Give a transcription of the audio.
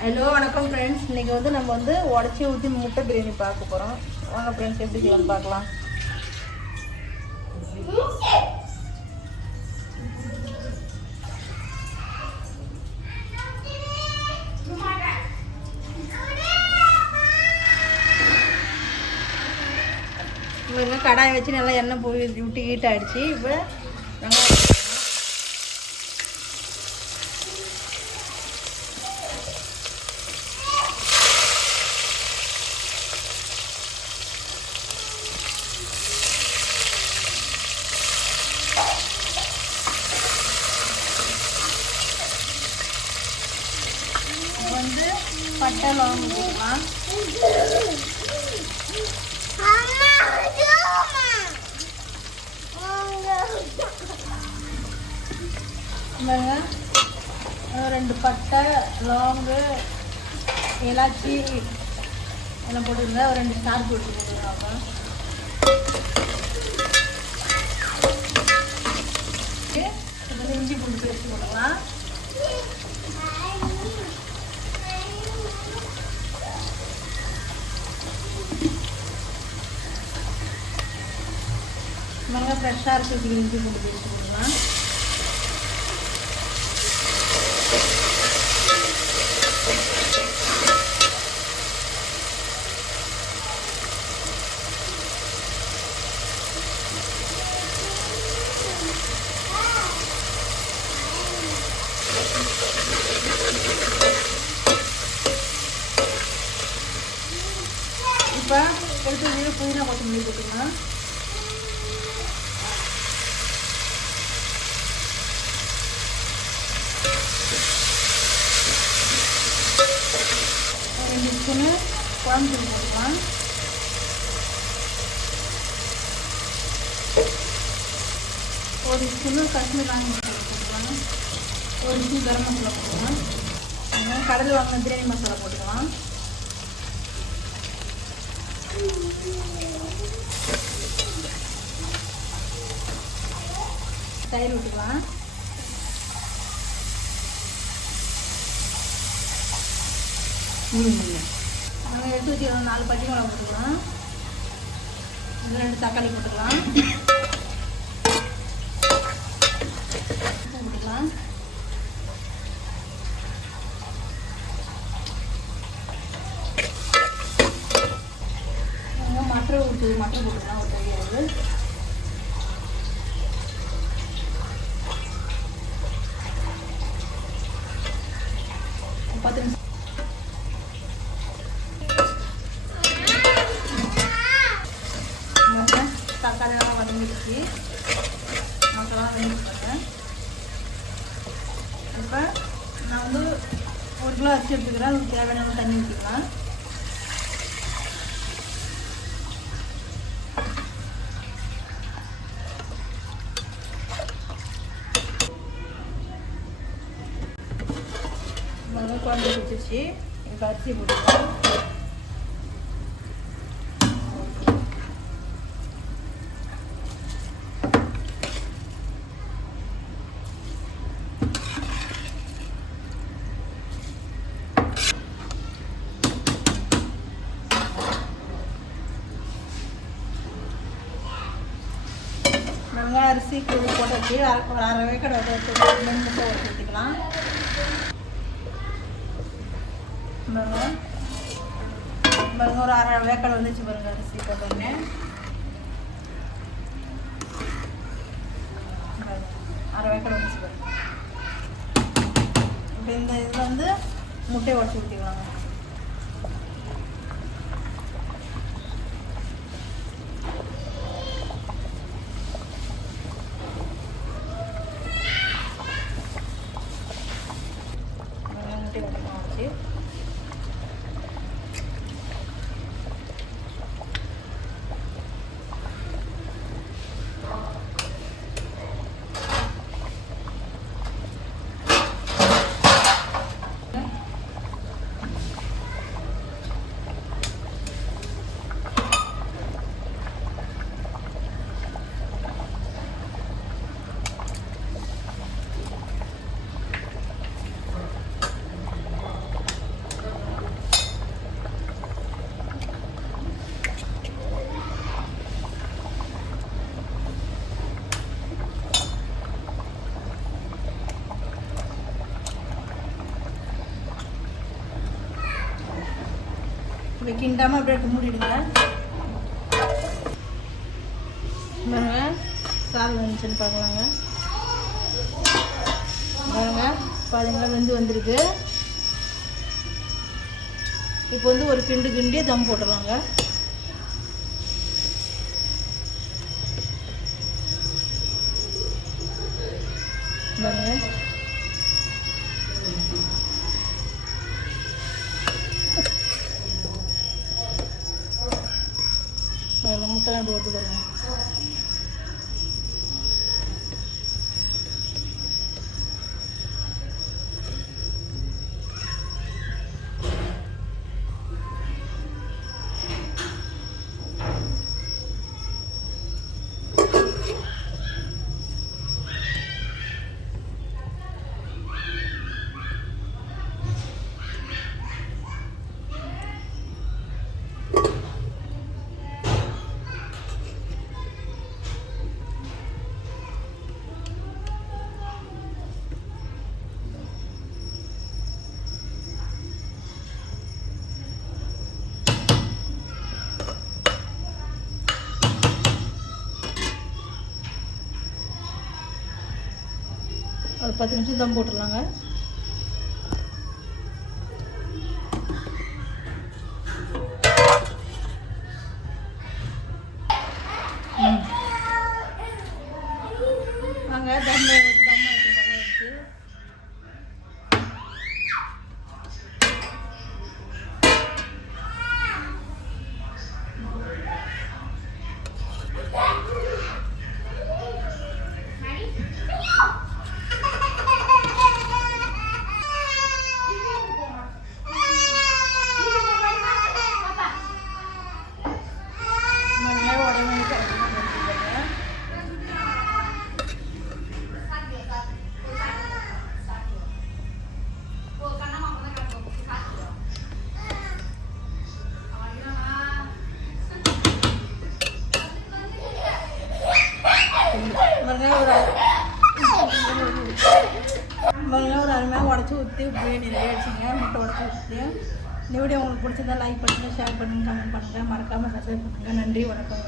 Hello வணக்கம் friends இன்னைக்கு வந்து நம்ம வந்து உடச்சி ஊற்றி முட்டை பிரியாணி பார்க்க போகிறோம் வாங்க ஃப்ரெண்ட்ஸ் எப்படி செய்யலாம் பார்க்கலாம். கடாயை வச்சு நல்லா எண்ணெய் போய் விட்டு ஹீட் ஆகிடுச்சு இப்போ நாங்கள் வந்து பட்டை லவங்கம் போட்டுக்கலாம் ரெண்டு பட்டை லோங்கு இலாச்சி எல்லாம் போட்டுருந்தேன். ஒரு ரெண்டு ஸ்டார் போட்டு போட்டுருக்காங்க இஞ்சி பூண்டு பேஸ்ட் போட்டுக்கலாம் நல்லா ஃப்ரெஷ்ஷாக இருக்கிறதுக்கு இஞ்சி பூண்டு பேஸ்ட் போட்டுக்கலாம் இப்போ எடுத்து புதினா கொத்தமல்லி போட்டுக்கலாம். ரெண்டு ஸ்பூனு குழம்பு தூள் போட்டுக்கலாம் ஒரு ஸ்பூனு காஷ்மீர் ராணி மசாலா போட்டுக்கலாம் ஒரு ஸ்பூன் கரம் மசாலா போட்டுக்கலாம். அப்புறம் கடையில் வாங்கின பிரியாணி மசாலா போட்டுக்கலாம். தயிர் விட்டுக்கலாம் நாங்கள் எடுத்து வச்சுக்கலாம் நாலு பச்சை மிளகா போட்டுக்கலாம். இது ரெண்டு தக்காளி போட்டுக்கலாம். உப்பு போட்டுக்கலாம். மற்ற ஊற்று போட்டுக்கலாம் ஒரு தெரியாது பத்து நிமிஷம் இங்க தக்காளி எல்லாம் வதங்கிடுச்சு மசாலா வெந்துருக்காங்க இப்போ நான் வந்து ஒரு கிலோ அரிசி எடுத்துக்கிறேன். அதுக்கு தேவையான தண்ணி ஊற்றிக்கலாம் குழம்பு பிடிச்சிச்சு இப்போ அரிசி போட்டுக்கலாம். வெங்காய போட்டு வச்சு அரை ஒரு அரை வேக்கடை வச்சு ரெண்டு முட்டை உடச்சி ஊற்றிக்கலாம் பாருங்க. பாருங்க ஒரு அரை வேக்கடை வந்துச்சு பாருங்க. அரிசி போட்டோன்னே பாருங்க, அரை வேக்கடை வந்துச்சு பாருங்க இப்போ இந்த இதில் வந்து முட்டையை உடச்சி ஊற்றிக்கலாங்க கிண்டாமல் அப்படியே எடுத்து மூடிடுங்க. பாருங்க சாதம் வந்துச்சுன்னு பார்க்கலாங்க பாருங்க பாருங்களா வெந்து வந்திருக்கு. இப்போ வந்து ஒரு கிண்டு கிண்டியே தம் போட்டுடலாங்க. பாருங்க. ஒரு பத்து நிமிஷம் தம் போட்டுடலாங்க. வாங்க தம் ஒரு அருமையாக உடச்சி ஊற்றி பிரியாணி நிறைய வச்சுங்க முட்டை உடச்சி ஊற்றி இந்த வீடியோ உங்களுக்கு பிடிச்சிருந்தா லைக் பண்ணுங்கள் ஷேர் பண்ணுங்கள் கமெண்ட் பண்ணுங்கள் மறக்காமல் சப்ஸ்கிரைப் பண்ணுங்கள் நன்றி வணக்கம்.